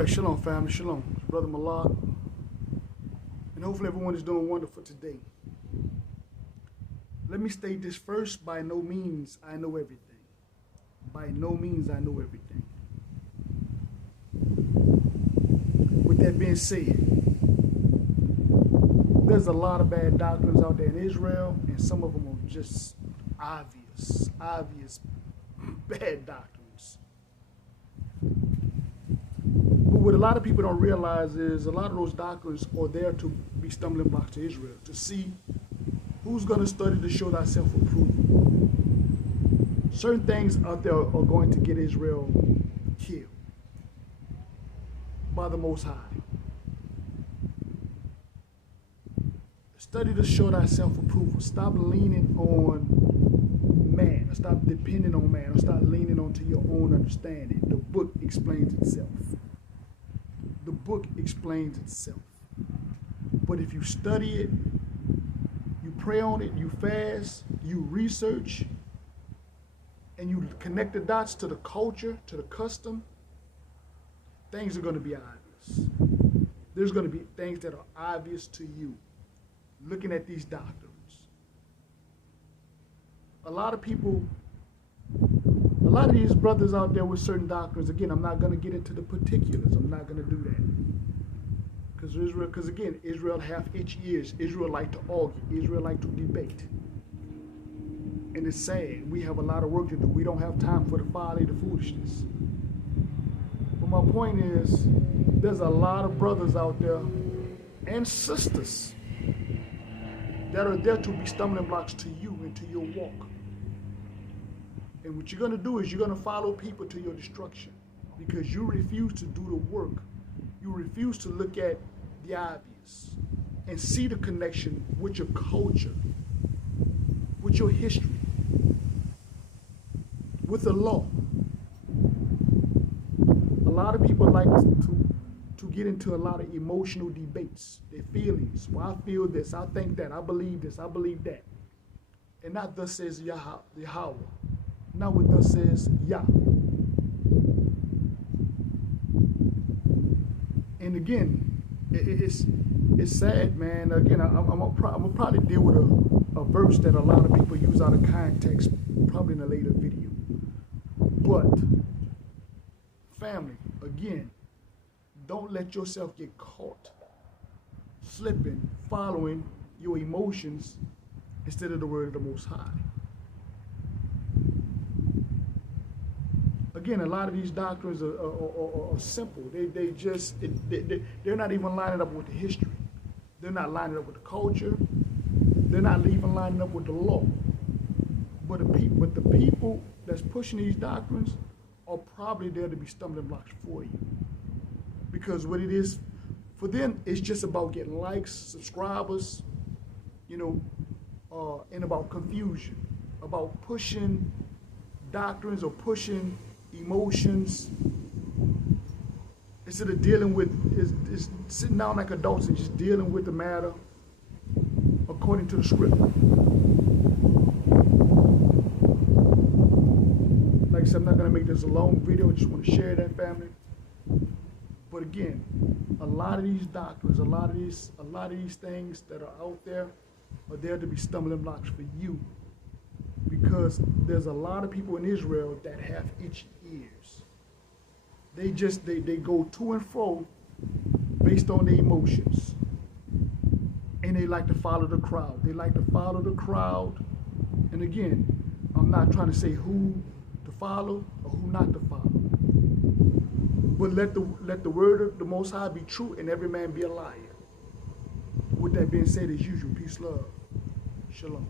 right, shalom family, shalom. It's Brother Malak. And hopefully everyone is doing wonderful today. Let me state this first, by no means I know everything. By no means I know everything. With that being said, there's a lot of bad doctrines out there in Israel, and some of them are just obvious bad doctrines. But what a lot of people don't realize is a lot of those doctrines are there to be stumbling blocks to Israel, to see who's going to study to show thyself approved. Certain things out there are going to get Israel killed by the Most High. Study to show thyself approved. Stop leaning on man, or stop depending on man, or stop leaning onto your own understanding. The book explains itself. The book explains itself. But if you study it, you pray on it, you fast, you research, and you connect the dots to the culture, to the custom, things are going to be obvious. There's going to be things that are obvious to you looking at these doctrines. A lot of these brothers out there with certain doctrines, again, I'm not going to get into the particulars. I'm not going to do that. Because again, Israel have itchy ears. Israel like to argue. Israel like to debate. And it's sad. We have a lot of work to do. We don't have time for the folly, the foolishness. But my point is, there's a lot of brothers out there and sisters that are there to be stumbling blocks to you and to your walk. And what you're going to do is you're going to follow people to your destruction because you refuse to do the work. You refuse to look at the obvious and see the connection with your culture, with your history, with the law. A lot of people like to get into a lot of emotional debates, their feelings. Well, I feel this, I think that, I believe this, I believe that. And not thus says Yahweh. Not what thus says Yah. And again, it's sad, man. Again, I'm gonna probably deal with a verse that a lot of people use out of context, probably in a later video. But, family, again, don't let yourself get caught slipping, following your emotions instead of the word of the Most High. Again, a lot of these doctrines are simple. They're not even lining up with the history. They're not lining up with the culture. They're not even lining up with the law. But the people that's pushing these doctrines are probably there to be stumbling blocks for you. Because what it is, for them, it's just about getting likes, subscribers, and about confusion, about pushing doctrines or pushing emotions instead of dealing with, is sitting down like adults and just dealing with the matter according to the script. Like I said, I'm not going to make this a long video. I just want to share that, family. But again, a lot of these doctrines, a lot of these things that are out there are there to be stumbling blocks for you. Because there's a lot of people in Israel that have itchy ears. They go to and fro based on their emotions. And they like to follow the crowd. They like to follow the crowd. And again, I'm not trying to say who to follow or who not to follow. But let the word of the Most High be true and every man be a liar. With that being said, as usual, peace, love, shalom.